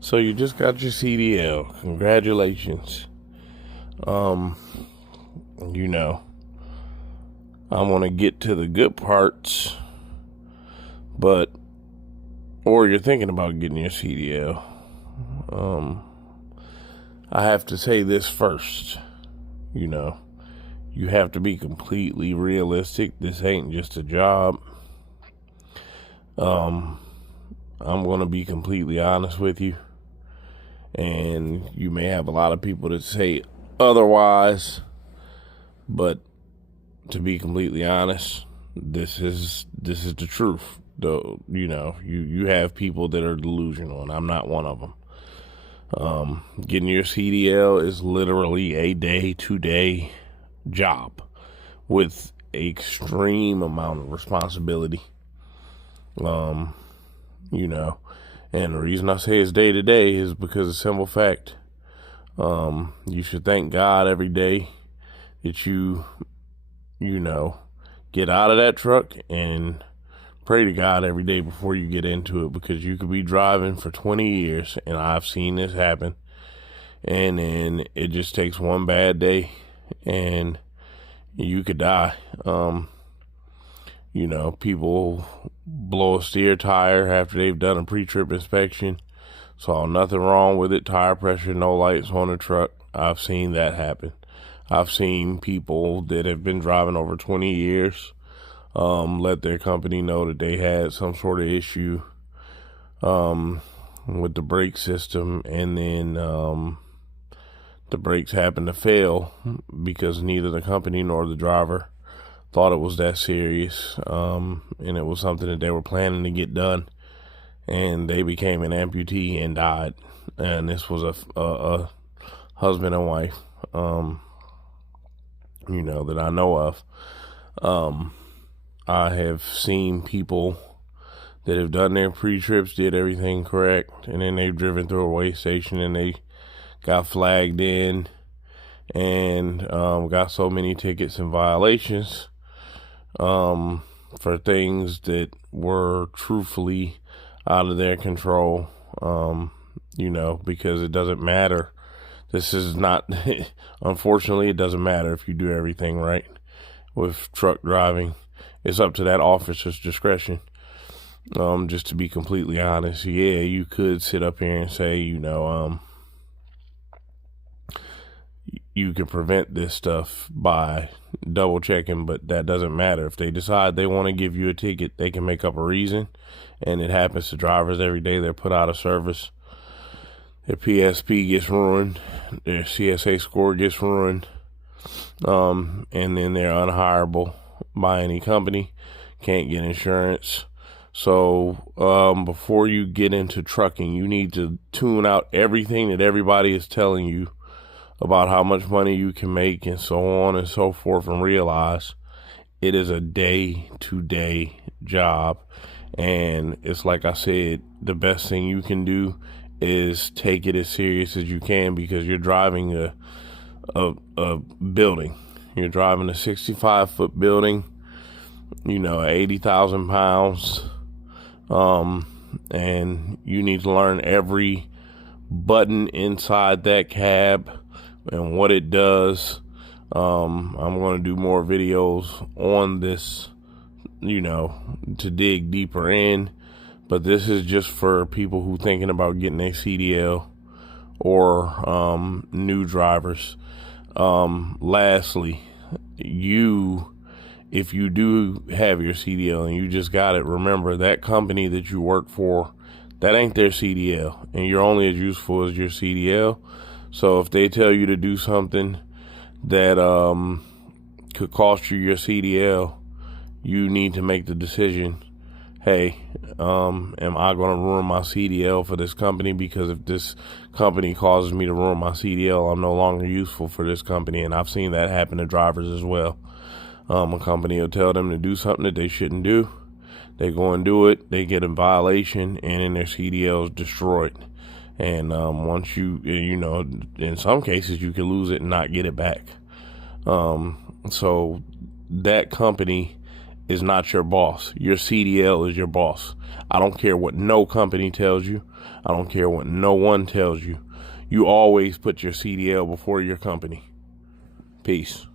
So you just got your CDL. Congratulations. Um, you know, I want to get to the good parts, but or you're thinking about getting your CDL. I have to say this first. You know, you have to be completely realistic. This ain't just a job. I'm going to be completely honest with you. And you may have a lot of people that say otherwise, but to be completely honest, this is the truth. Though you have people that are delusional, and I'm not one of them. Getting your CDL is literally a day-to-day job with extreme amount of responsibility. And the reason I say it's day to day is because of the simple fact. You should thank God every day that you get out of that truck, and pray to God every day before you get into it, because you could be driving for 20 years, and I've seen this happen, and then it just takes one bad day and you could die. People blow a steer tire after they've done a pre-trip inspection. Saw nothing wrong with it. Tire pressure, no lights on the truck. I've seen that happen. I've seen people that have been driving over 20 years let their company know that they had some sort of issue with the brake system, and then the brakes happened to fail because neither the company nor the driver thought it was that serious, and it was something that they were planning to get done, and they became an amputee and died. And this was a husband and wife, that I know of. I have seen people that have done their pre-trips, did everything correct, and then they've driven through a weigh station and they got flagged in and got so many tickets and violations for things that were truthfully out of their control, because it doesn't matter. This is not, unfortunately, it doesn't matter if you do everything right with truck driving. It's up to that officer's discretion. Just to be completely honest, yeah, you could sit up here and say, you can prevent this stuff by double checking, but that doesn't matter. If they decide they want to give you a ticket, they can make up a reason, and it happens to drivers every day. They're put out of service. Their PSP gets ruined, their CSA score gets ruined, and then they're unhireable by any company, can't get insurance. So before you get into trucking, you need to tune out everything that everybody is telling you about how much money you can make and so on and so forth, and realize it is a day-to-day job. And it's like I said, the best thing you can do is take it as serious as you can, because you're driving a building. You're driving a 65-foot building, 80,000 pounds, and you need to learn every button inside that cab and what it does. I'm going to do more videos on this, to dig deeper in, but this is just for people who thinking about getting a CDL or new drivers. Lastly, if you do have your CDL and you just got it, remember that company that you work for, that ain't their CDL, and you're only as useful as your CDL. So if they tell you to do something that could cost you your CDL, you need to make the decision, hey, am I going to ruin my CDL for this company? Because if this company causes me to ruin my CDL, I'm no longer useful for this company. And I've seen that happen to drivers as well. A company will tell them to do something that they shouldn't do. They go and do it. They get in violation, and then their CDL is destroyed. And once in some cases, you can lose it and not get it back. So that company is not your boss. Your CDL is your boss. I don't care what no company tells you. I don't care what no one tells you. You always put your CDL before your company. Peace.